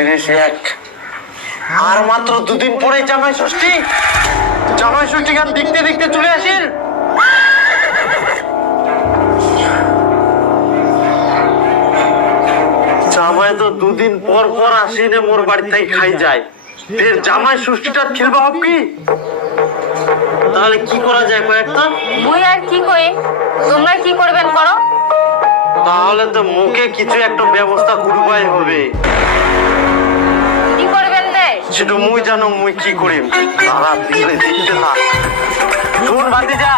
31 আর মাত্র দুদিন পরে জামাই ষষ্ঠী। জামাই ষষ্ঠী গান দেখতে দেখতে চলে আসেন। জামাই তো দুদিন পর পর আসেন মোর বাড়ি থেকে খাই যায়। ফের জামাই ষষ্ঠীটা খেলবা হবে কি? তাহলে কি করা যায় কয়েকটা? মুই আর কি কই, তোমরা কি করবেন করো। তাহলে তো মুখে কিছু একটা ব্যবস্থা করবাই হবে। কি করবেন রে? সেটা মুই জানো মুই কি করি। সারা দিনে দেখতে থাক। শুন ভাতিজা।